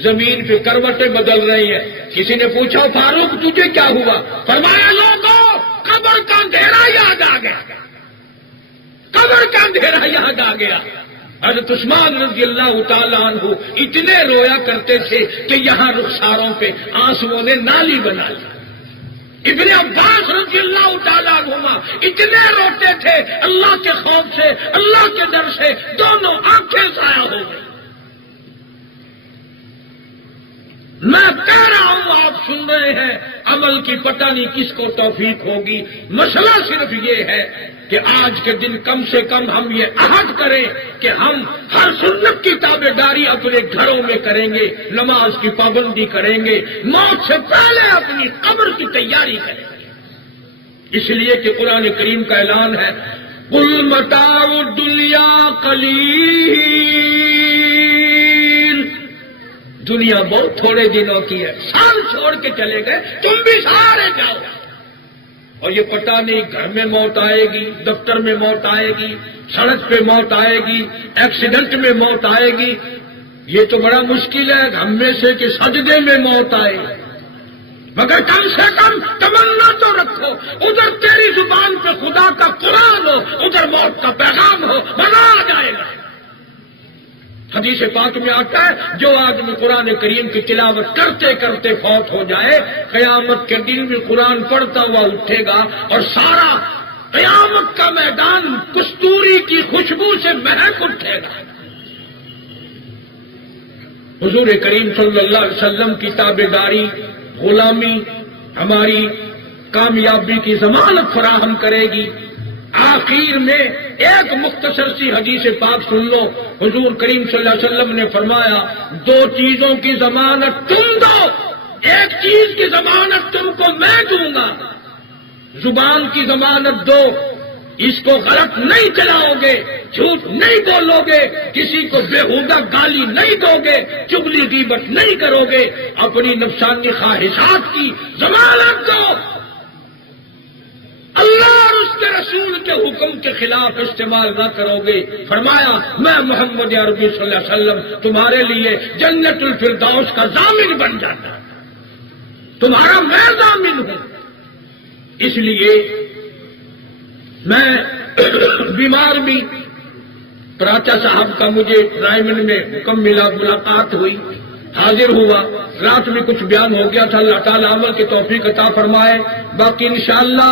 زمین پہ کروٹیں بدل رہی ہیں۔ کسی نے پوچھا فاروق تجھے کیا ہوا؟ فرمایا لوگوں قبر کا اندھیرا یاد آ گیا، قبر کا اندھیرا یاد آ گیا۔ حضرت عثمان رضی اللہ تعالیٰ عنہ اتنے رویا کرتے تھے کہ یہاں رخساروں پہ آنسوؤں نے نالی بنا لی۔ ابن عباس رضی اللہ تعالیٰ عنہما اتنے روتے تھے اللہ کے خوف سے، اللہ کے ڈر سے، دونوں آنکھیں ضائع ہو گئی۔ میں کہہ رہا ہوں آپ سن رہے ہیں، عمل کی پتہ نہیں کس کو توفیق ہوگی۔ مسئلہ صرف یہ ہے کہ آج کے دن کم سے کم ہم یہ عہد کریں کہ ہم ہر سنت کی تابعداری اپنے گھروں میں کریں گے، نماز کی پابندی کریں گے، موت سے پہلے اپنی قبر کی تیاری کریں گے۔ اس لیے کہ قرآن کریم کا اعلان ہے قُلْ مَتَاعُ الدُّنْيَا قَلِيلٌ، دنیا بہت تھوڑے دنوں کی ہے، سال چھوڑ کے چلے گئے، تم بھی سارے جاؤ۔ اور یہ پتہ نہیں گھر میں موت آئے گی، دفتر میں موت آئے گی، سڑک پہ موت آئے گی، ایکسیڈنٹ میں موت آئے گی۔ یہ تو بڑا مشکل ہے ہم میں سے کہ سجدے میں موت آئے، مگر کم سے کم تمنا تو رکھو، ادھر تیری زبان پہ خدا کا قرآن ہو، ادھر موت کا پیغام ہو، مزہ آ جائے گا۔ حدیث پاک میں آتا ہے جو آدمی قرآن کریم کی تلاوت کرتے کرتے فوت ہو جائے قیامت کے دن بھی قرآن پڑھتا ہوا اٹھے گا اور سارا قیامت کا میدان کستوری کی خوشبو سے مہک اٹھے گا۔ حضور کریم صلی اللہ علیہ وسلم کی تابعداری غلامی ہماری کامیابی کی ضمانت فراہم کرے گی۔ آخر میں ایک مختصر سی حدیث پاک سن لو، حضور کریم صلی اللہ علیہ وسلم نے فرمایا دو چیزوں کی ضمانت تم دو، ایک چیز کی ضمانت تم کو میں دوں گا، زبان کی ضمانت دو، اس کو غلط نہیں چلاؤ گے، جھوٹ نہیں بولو گے، کسی کو بےہودہ گالی نہیں دو گے، چغلی غیبت نہیں کرو گے، اپنی نفسانی خواہشات کی ضمانت دو، اللہ اور اس کے رسول کے حکم کے خلاف استعمال نہ کرو گے۔ فرمایا میں محمد عربی صلی اللہ علیہ وسلم تمہارے لیے جنت الفردوس کا ضامن بن جاتا، تمہارا میں ضامن ہوں۔ اس لیے میں بیمار بھی، پراچا صاحب کا مجھے رائمن میں حکم ملا، ملاقات ہوئی، حاضر ہوا، رات میں کچھ بیان ہو گیا تھا، اللہ تعالیٰ عمل کی توفیق عطا فرمائے۔ باقی انشاءاللہ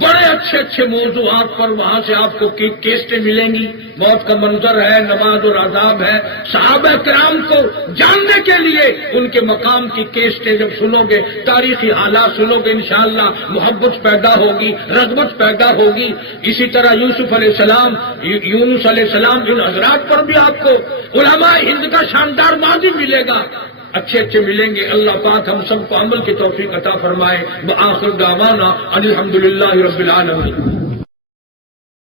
بڑے اچھے اچھے موضوعات پر وہاں سے آپ کو کیسٹیں ملیں گی، موت کا منظر ہے، نماز اور عذاب ہے، صحابہ کرام کو جاننے کے لیے ان کے مقام کی کیسٹیں جب سنو گے، تاریخی حالات سنو گے، انشاءاللہ محبت پیدا ہوگی، رغبت پیدا ہوگی۔ اسی طرح یوسف علیہ السلام، یونس علیہ السلام، ان حضرات پر بھی آپ کو علماء ہند کا شاندار ماضی ملے گا، اچھے اچھے ملیں گے۔ اللہ پاک ہم سب کو عمل کی توفیق عطا فرمائے۔ وآخر دعوانا ان الحمدللہ رب العالمین۔